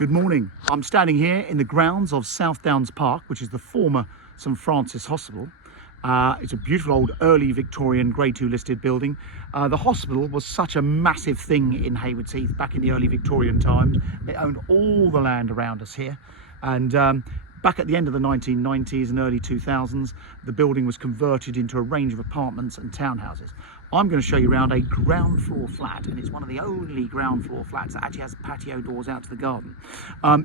Good morning. I'm standing here in the grounds of South Downs Park, which is the former St Francis Hospital. It's a beautiful old early Victorian Grade 2 listed building. The hospital was such a massive thing in Haywards Heath back in the early Victorian times. It owned all the land around us here, and back at the end of the 1990s and early 2000s, the building was converted into a range of apartments and townhouses. I'm going to show you around a ground floor flat, and it's one of the only ground floor flats that actually has patio doors out to the garden.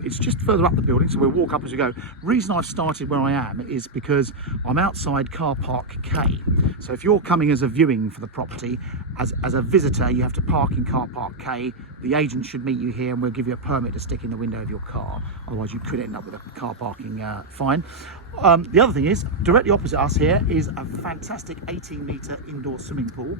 It's just further up the building, so we'll walk up as we go. Reason I've started where I am is because I'm outside car park K. So if you're coming as a viewing for the property, as a visitor, you have to park in car park K. The agent should meet you here and we'll give you a permit to stick in the window of your car. Otherwise you could end up with a car parking fine. The other thing is, directly opposite us here is a fantastic 18-metre indoor swimming pool.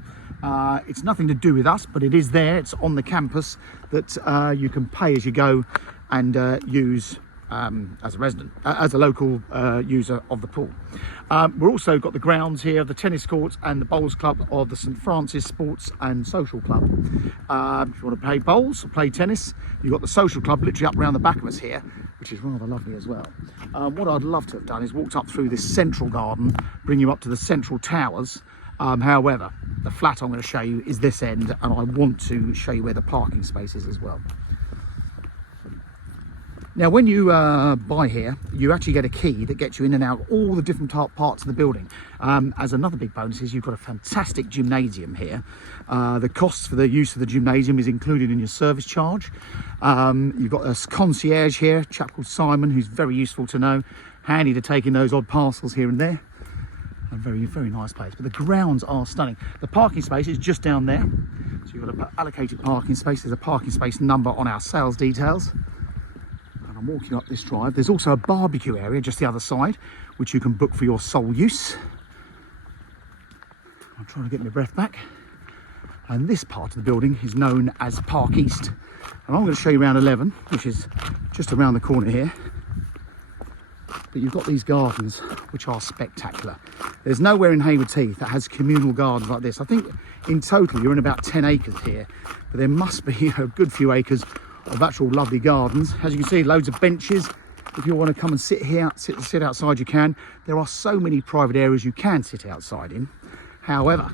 It's nothing to do with us, but it is there. It's on the campus that you can pay as you go and use as a resident, as a local user of the pool. We've also got the grounds here, the tennis courts and the bowls club of the St Francis Sports and Social Club. If you want to play bowls or play tennis, you've got the social club literally up around the back of us here, which is rather lovely as well. What I'd love to have done is walked up through this central garden, bring you up to the central towers. However, the flat I'm going to show you is this end, and I want to show you where the parking space is as well. Now, when you buy here, you actually get a key that gets you in and out all the different parts of the building. As another big bonus is you've got a fantastic gymnasium here. The cost for the use of the gymnasium is included in your service charge. You've got a concierge here, a chap called Simon, who's very useful to know, handy to take in those odd parcels here and there. A very, very nice place, but the grounds are stunning. The parking space is just down there. So you've got an allocated parking space. There's a parking space number on our sales details. I'm walking up this drive. There's also a barbecue area just the other side, which you can book for your sole use. I'm trying to get my breath back. And this part of the building is known as Park East. And I'm going to show you around 11, which is just around the corner here. But you've got these gardens, which are spectacular. There's nowhere in Haywards Heath that has communal gardens like this. I think in total you're in about 10 acres here, but there must be a good few acres of actual lovely gardens. As you can see, loads of benches. If you want to come and sit here, sit outside, you can. There are so many private areas you can sit outside in. However,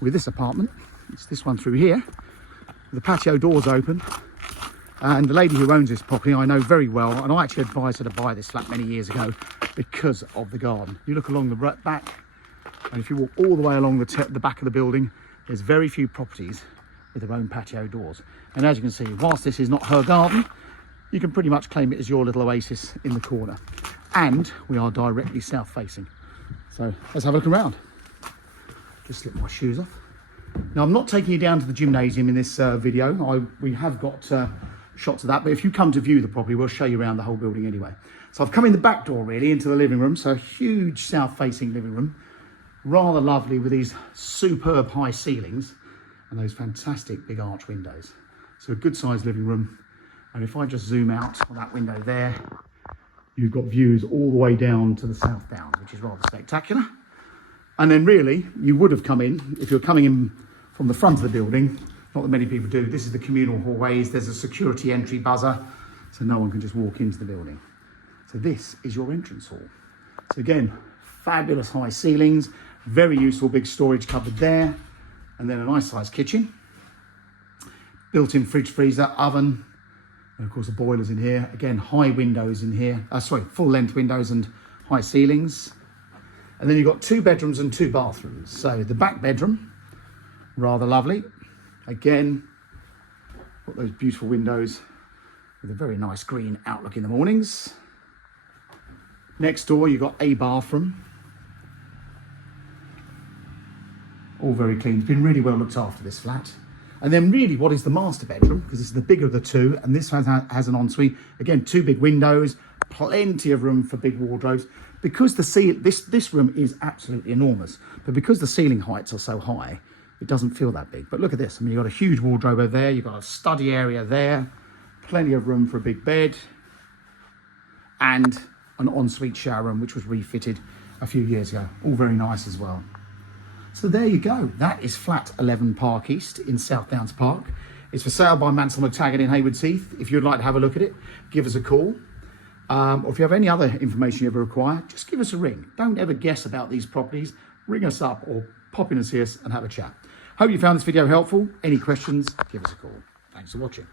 with this apartment, it's this one through here, the patio doors open, and the lady who owns this property I know very well, and I actually advised her to buy this flat many years ago because of the garden. You look along the back, and if you walk all the way along the back of the building, there's very few properties with their own patio doors. And as you can see, whilst this is not her garden, you can pretty much claim it as your little oasis in the corner. And we are directly south facing. So let's have a look around. Just slip my shoes off. Now, I'm not taking you down to the gymnasium in this video. We have got shots of that, but if you come to view the property, we'll show you around the whole building anyway. So I've come in the back door really into the living room. So a huge south facing living room, rather lovely with these superb high ceilings and those fantastic big arch windows. So a good sized living room. And if I just zoom out on that window there, you've got views all the way down to the South Downs, which is rather spectacular. And then really, you would have come in, if you're coming in from the front of the building, not that many people do, this is the communal hallways, there's a security entry buzzer, so no one can just walk into the building. So this is your entrance hall. So again, fabulous high ceilings, very useful big storage cupboard there, and then a nice sized kitchen. Built-in fridge, freezer, oven, and of course the boilers in here. Again, high windows in here, full length windows and high ceilings. And then you've got 2 bedrooms and 2 bathrooms. So the back bedroom, rather lovely. Again, got those beautiful windows with a very nice green outlook in the mornings. Next door, you've got a bathroom. All very clean. It's been really well looked after, this flat. And then really what is the master bedroom, because this is the bigger of the two, and this has an ensuite. Again, 2 big windows, plenty of room for big wardrobes. Because this room is absolutely enormous, but because the ceiling heights are so high, it doesn't feel that big. But look at this. I mean, you've got a huge wardrobe over there. You've got a study area there, plenty of room for a big bed, and an ensuite shower room, which was refitted a few years ago. All very nice as well. So there you go. That is flat 11 Park East in South Downs Park. It's for sale by Mansell McTaggart in Haywards Heath. If you'd like to have a look at it, give us a call. Or if you have any other information you ever require, just give us a ring. Don't ever guess about these properties. Ring us up or pop in and see us and have a chat. Hope you found this video helpful. Any questions, give us a call. Thanks for watching.